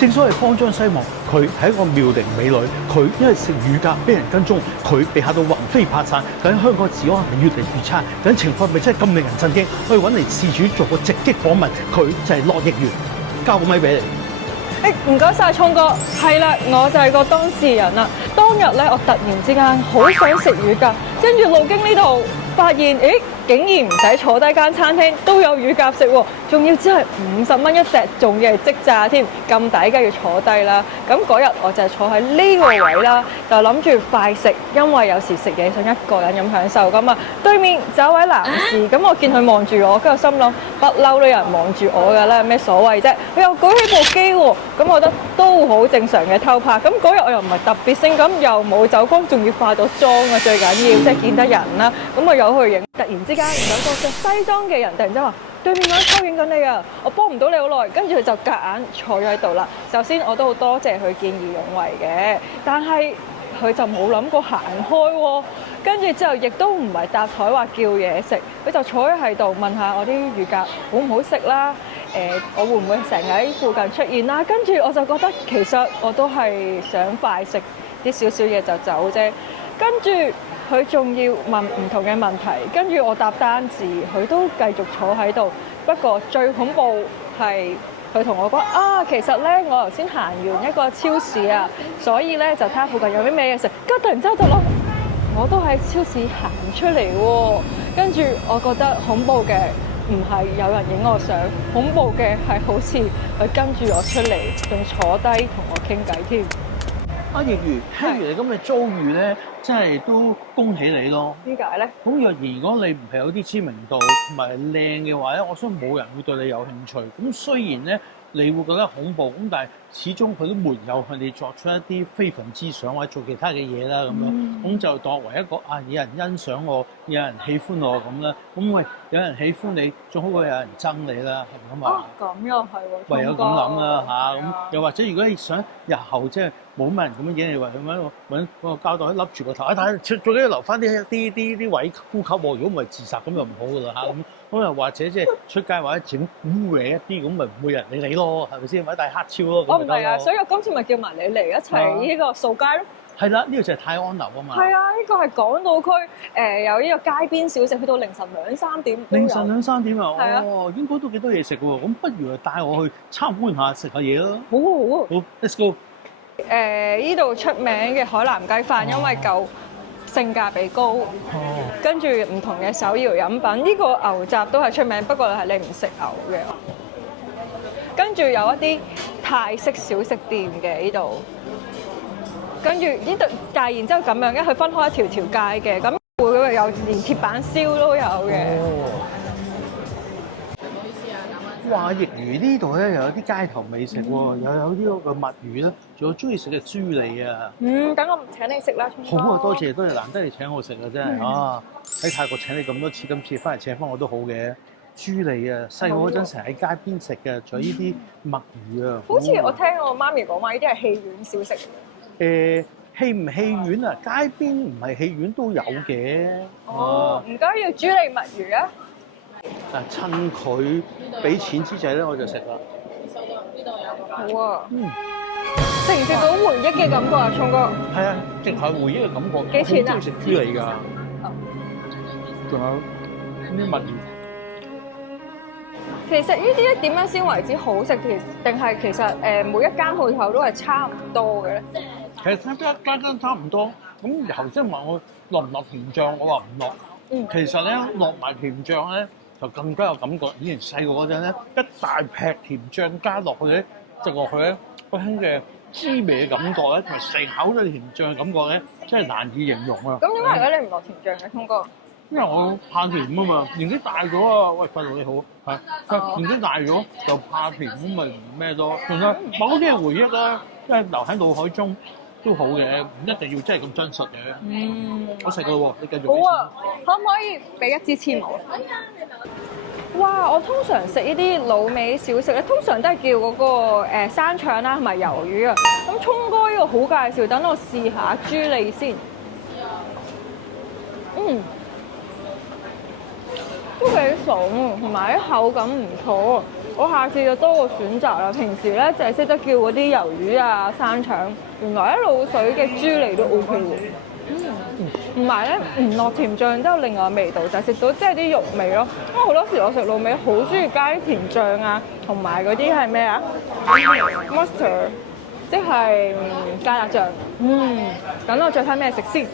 正所謂慌張西望，佢係一個妙齡美女，佢因為食乳鴿俾人跟蹤，佢被嚇到魂飛魄散。究竟香港治安係咪越嚟越差？究竟情況係咪真係咁令人震驚？我哋揾嚟事主做個直擊訪問，佢就係樂奕元，交個咪俾你。唔該晒，聰哥。係啦，我就係個當事人啦。當日咧，我突然之間好想食乳鴿，跟住路經呢度，發現竟然唔使坐低間餐廳都有乳鴿食喎，仲要只係50蚊一隻，仲要係即炸添，咁抵梗要坐低啦。咁嗰日我就係坐喺呢個位啦，就諗住快食，因為有時食嘢想一個人咁享受噶嘛。對面就有位男士，咁我見佢望住我，跟住心諗不嬲都有人望住我㗎啦，有咩所謂啫？佢又舉起部機喎，咁我覺得都好正常嘅偷拍。咁嗰日我又唔係特別性感，又冇走光，仲要化咗妝啊，最緊要即係見得人啦。咁我有去影，突然之間有個着西裝嘅人突然之間話：對面嗰個偷影緊你啊！我幫唔到你好耐，跟住佢就夾硬坐咗喺度啦。首先我都好多謝佢見義勇為嘅，但係佢就冇諗過行開喎。跟住之後亦都唔係搭台話叫嘢食，佢就坐喺度問下我啲乳鴿好唔好食啦。我會唔會成日喺附近出現啦？跟住我就覺得其實我都係想快食啲少少嘢就走啫。跟住佢仲要問唔同嘅問題，跟住我答單字，佢都繼續坐喺度。不過最恐怖係佢同我講啊，其實咧我頭先行完一個超市啊，所以咧就睇下附近有啲咩嘢食。跟住突然之間就諗，我都喺超市行出嚟喎。跟住我覺得恐怖嘅唔係有人影我相，恐怖嘅係好似佢跟住我出嚟，仲坐低同我傾偈添。阿奕如，聽完你咁嘅遭遇咧，真係都恭喜你咯。點解咧？咁若然如果你唔係有啲知名度同埋靚嘅話咧，我相信冇人會對你有興趣。咁雖然咧你會覺得恐怖，咁但係始終佢都沒有向你作出一啲非分之想或者做其他嘅嘢啦，咁樣咁就當為一個有人欣賞我，有人喜歡我咁啦。咁喂，有人喜歡你，仲好過有人憎你啦，係咪咁啊？咁又係喎，唯有咁諗啦嚇。咁又或者如果你想日後即係冇乜人咁樣影你，話揾個膠袋笠住個頭，睇最緊要留翻啲位呼吸喎。如果唔係自殺咁就唔好噶啦嚇。咁又或者即係出街或者整污嘢一啲，咁咪唔會人理你咯，係咪先？或者戴黑超咯，我唔係啊，所以我今次咪叫埋你嚟一齊呢個掃街咯。係啦，呢個就係泰安樓啊嘛。係啊，呢個係港島區有呢個街邊小食，去到凌晨2-3點都有。凌晨2-3點啊！係啊，哦，應該都幾多嘢食嘅喎。咁不如帶我去參觀下食下嘢啦。好啊好啊。好，let's go。呢度出名嘅海南雞飯，因為夠性價比高，跟住唔同嘅手搖飲品，呢個牛雜都係出名，不過係你唔食牛嘅。跟住有一啲泰式小食店嘅呢度，跟住呢度，但係然之後咁樣嘅，佢分開一條條街嘅，咁會有連鐵板燒都有嘅。哇！奕如呢度咧又有啲街頭美食喎，又有啲嗰個墨魚咧，仲有中意食嘅豬脷啊！等我請你食啦，好啊，多謝，難得你請我食啊，真係啊！喺泰國請你咁多次，今次翻嚟請翻我都好嘅。豬脷啊，細個嗰陣成日喺街邊食嘅，仲有呢啲墨魚啊。好似我聽我媽咪講話，呢啲係戲院小食。戲唔戲院啊？街邊唔係戲院都有嘅。哦，唔該，要豬脷墨魚啊！趁佢俾錢之際咧，我就食啦。好啊。食唔食到回憶嘅感覺啊，聰哥？係啊，直係回憶嘅感覺。幾錢啊？我好中意食豬脷㗎。仲有啲墨魚。其實呢啲點樣先為之好食？定係其實每一間鋪頭都係差唔多嘅咧？其實間差唔多。咁頭先問我落唔落甜醬，我話唔落。其實咧落埋甜醬咧，就更加有感覺。以前細個嗰陣咧，一大劈甜醬加落去咧，食落去咧，嗰種嘅滋味嘅感覺咧，同埋成口都係甜醬嘅感覺咧，真係難以形容啊！咁點解而家你唔落甜醬嘅，聰哥？因為我怕甜啊嘛，年紀大咗啊！喂，細路你好，係年紀大咗就怕甜咁咪咩咯？仲有某啲嘅回憶啦，即係留喺腦海中都好嘅，唔一定要真係咁真實嘅。我食咯喎，你繼續。好啊，可唔可以俾一支簽我？哇！我通常食呢啲老味小食咧，通常都係叫嗰個生腸啦，同埋魷魚啊。咁聰哥呢個好介紹，等我試下豬脷先。都幾爽喎，同埋啲口感唔錯。我下次就多個選擇啦。平時咧就係識得叫嗰啲魷魚啊、生腸，原來咧滷水嘅豬脷都 OK 喎。同埋咧唔落甜醬都有另外嘅味道，就係食到即係啲肉味咯。因為好多時我食滷味好中意加啲甜醬啊，同埋嗰啲係咩啊 mustard， 即係加辣醬。等我再睇咩食先。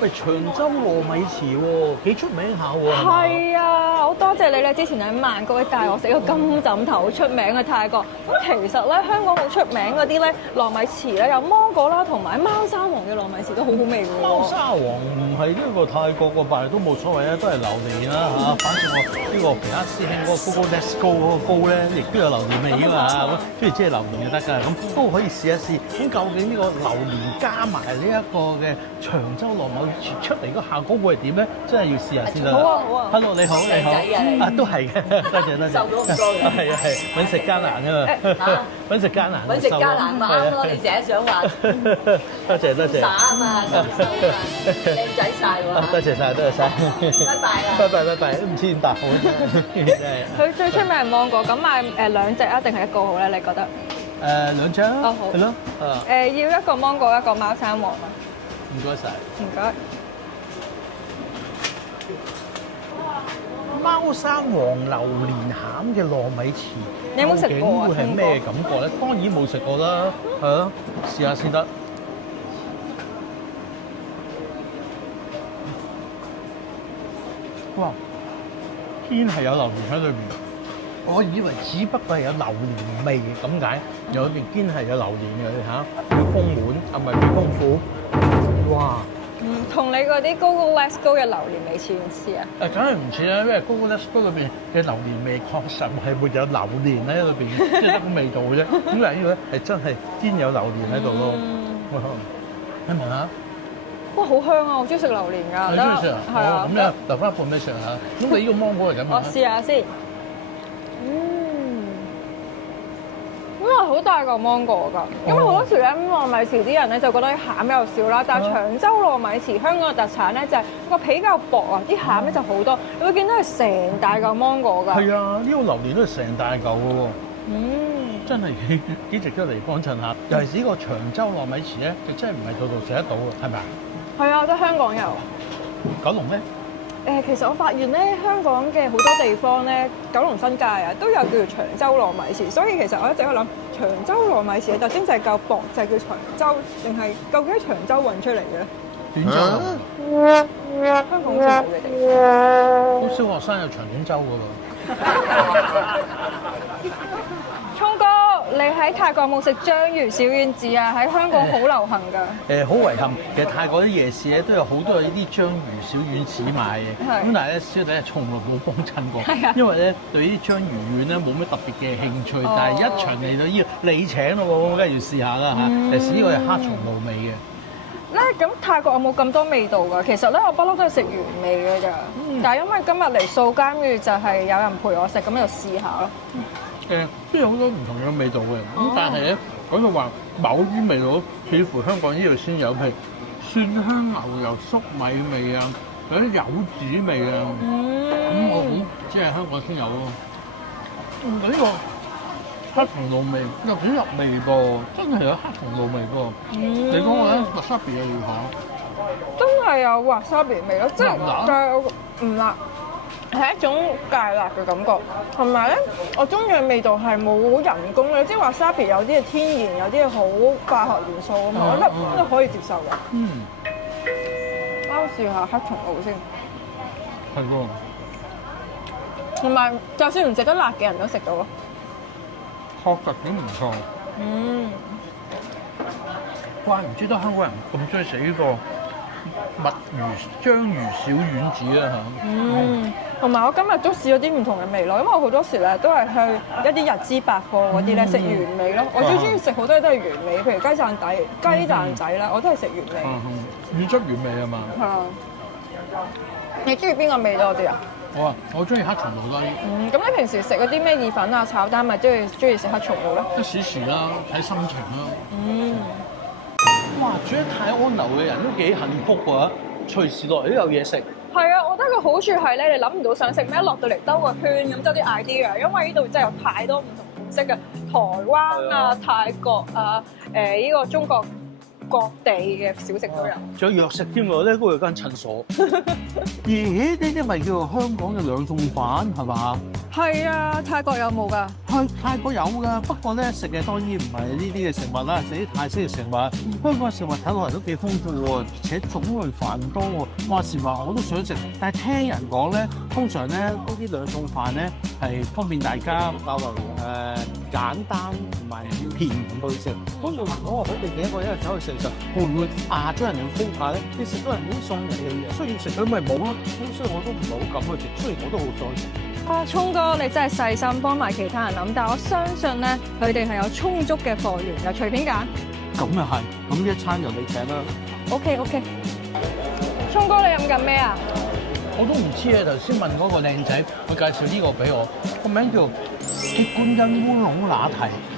喂，長洲糯米糍喎，幾出名下喎。係啊，好多謝你咧！之前喺曼谷咧帶我食個金枕頭，好出名嘅泰國。咁其實咧，香港好出名嗰啲咧糯米糍咧，有芒果啦，同埋貓山王嘅糯米糍都好好味嘅喎。貓沙王唔係呢個泰國個，但係都冇所謂啊，都係榴蓮啦嚇。反正我呢個其他師兄嗰個 Go Let's Go 嗰個糕咧，亦都有榴蓮味㗎嘛。咁中意即係榴蓮就得㗎，咁都可以試一試。咁究竟呢個榴蓮加埋呢一個嘅長洲糯米糍出嚟個效果會係點咧？真係要試下先啦。好啊好啊 Hello 你好你好。啊都係嘅，多謝多謝。受到咁多嘅。係啊係，揾食艱難㗎嘛。揾食艱難。揾食艱難嘛啱咯，你成日想話多謝多謝。耍啊嘛，受手啊，靚仔晒喎。多謝晒，多謝晒。拜拜啦。拜拜拜拜，都唔知點答好真係。佢最出名係芒果，咁買兩隻啊，定係一個好咧？你覺得？兩張哦好係咯。要一個芒果，一個貓山王啊。唔該晒。唔該。貓山王榴蓮餡嘅糯米糍，你有冇食過啊究竟會係咩感覺咧？當然冇食過啦，係咯，試下先得。哇！堅係有榴蓮喺裏邊，我以為只不過係有榴蓮味咁解，有邊堅係有榴蓮嘅嚇，要豐滿啊，唔係幾豐富。哇！同你嗰啲 Go Go Let's Go 嘅榴蓮味似唔似啊？梗係唔似啦，因為 Go Go Let's Go 裏邊嘅榴蓮味確實係沒有榴蓮喺裏邊，即係得個味道嘅啫。咁但係呢個咧係真係堅有榴蓮喺度咯。你聞下，哇，好香啊！我中意食榴蓮㗎，你中意食啊？係啊，咁樣留翻一半俾你食下。咁你呢個芒果係點我啊？試下先。因為好大嚿芒果㗎，因為好多時咧糯米糍啲人咧就覺得餡比較少啦，但係長洲糯米糍香港嘅特產咧就係個皮較薄啊，啲餡咧就好多，你會見到係成大嚿芒果㗎。係啊，呢個榴蓮都係成大嚿嘅喎。真係幾值得嚟幫襯下。尤其是呢個長洲糯米糍咧，就真係唔係度度食得到嘅，係咪啊？係啊，得香港有。九龍咧？其實我發現咧，香港嘅好多地方咧，九龍新界啊，都有叫做長洲糯米糍，所以其實我一直喺度諗，長洲糯米糍嘅特徵就係夠薄，就係叫長洲，定係究竟喺長洲運出嚟嘅咧？短洲，香港好似冇嘅地方。好少學生有長短洲嘅喎。聰哥，你喺泰國有冇食章魚小丸子啊？喺香港好流行㗎。好遺憾，其實泰國啲夜市咧都有好多呢啲章魚小丸子賣嘅，係咁但係咧小弟係從來冇幫襯過，係啊因為咧對呢啲章魚丸咧冇乜特別嘅興趣，但係一場嚟到呢個你請咯喎，梗係要試下啦嚇。尤其是呢個係黑松露味嘅。咧咁泰國有冇咁多味道㗎？其實咧我不嬲都係食原味嘅咋，但係因為今日嚟掃監獄就係有人陪我食，咁就試下咯。都有好多唔同嘅味道嘅，咁但係咧講到話某啲味道，似乎香港呢度先有，譬如蒜香牛油粟米味啊，有啲柚子味啊，咁我估只係香港先有咯。呢個黑松露味又幾入味噃，真係有黑松露味噃。你講我咧，wasabi 嘅魚行真係有 wasabi 味咯，即係辣但係我唔辣，係一種芥辣嘅感覺。同埋咧，我中意嘅味道係冇人工嘅，即係 wasabi 有啲係天然，有啲係好化學元素啊嘛，我覺得都可以接受嘅。我試下黑松露先。係喎。同埋，就算唔食得辣嘅人都食到咯。確實幾唔錯。怪唔知得香港人咁中意食呢個墨魚章魚小丸子啊嚇。同埋我今日都試咗啲唔同嘅味咯，因為我好多時咧都係去一啲日資百貨嗰啲咧食原味咯。我最中意食好多嘢都係原味，譬如雞蛋底、雞蛋仔啦，我都係食原味。原汁原味啊嘛。係啊。你中意邊個味多啲啊？我中意黑松露多啲。咁你平時食嗰啲咩意粉啊、炒蛋咪中意食黑松露咧？一時時啦，睇心情啦。哇！住喺泰安樓嘅人都幾幸福喎，隨時落嚟都有嘢食，係啊，我覺得個好處係咧，你諗唔到想食咩，落到嚟兜個圈咁執啲 idea，因為呢度真係有太多唔同款式嘅，台灣啊、泰國啊、呢個中國各地嘅小食都有。仲有藥食添喎，呢度有間診所。咦？呢啲咪叫做香港嘅兩餸飯係嘛？係啊，泰國有冇㗎？係泰國有㗎，不過咧食嘅當然唔係呢啲嘅食物啦，食啲泰式嘅食物。香港嘅食物睇落嚟都幾豐富喎，而且種類繁多喎。話時話我都想食，但係聽人講咧，通常咧呢啲兩餸飯咧係方便大家較為簡單同埋便宜去食。咁如果佢哋幾個一日走去食實，會唔會將人哋嘅風格咧？你食到人哋啲餸嚟嘅，雖然食佢咪冇咯，咁所以我都唔係好敢去食。雖然我都好想食。啊，聰哥，你真係細心幫埋其他人諗，但我相信咧，佢哋係有充足嘅貨源，又隨便揀。咁又係，咁一餐由你請啦。OK。聰哥，你飲緊咩啊？我都唔知啊！頭先問嗰個靚仔，佢介紹呢個俾我，個名叫鐵觀音烏龍拿提。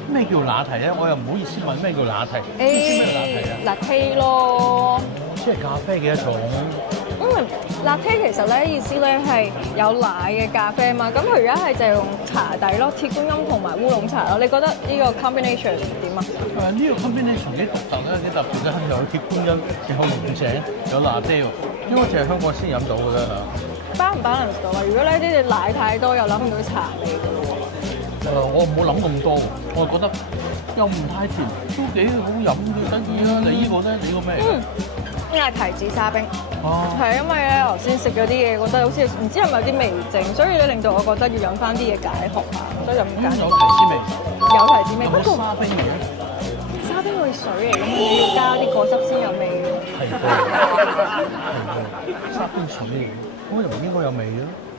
咩叫拿提咧？我又唔好意思問咩叫拿提。你知咩叫拿提啊？Latte 咯。即係咖啡嘅一種。Latte 其實咧意思咧係有奶嘅咖啡嘛，咁佢而家係就用茶底咯，鐵觀音同埋烏龍茶咯。你覺得呢個 combination 點啊？呢個 combination 幾獨特咧，幾特別咧，有鐵觀音，有龍井，有 Latte 喎，應該淨係香港先飲到㗎啦嚇。包唔包唔到啊？如果呢啲你奶太多，又諗唔到茶味㗎咯喎。我冇諗咁多，我覺得又唔太甜，都幾好飲，幾得意啊！你呢個咧，你個咩？呢個係提子沙冰。哦。係因為咧頭先食咗啲嘢，覺得好似唔知係咪有啲味精，所以咧令到我覺得要飲翻啲嘢解渴下，所以就唔揀。有提子味。有提子味，不過沙冰嘅。沙冰會水嚟㗎嘛，你要加啲果汁先有味㗎。係沙冰水嚟嘅，咁又唔應該有味嘅。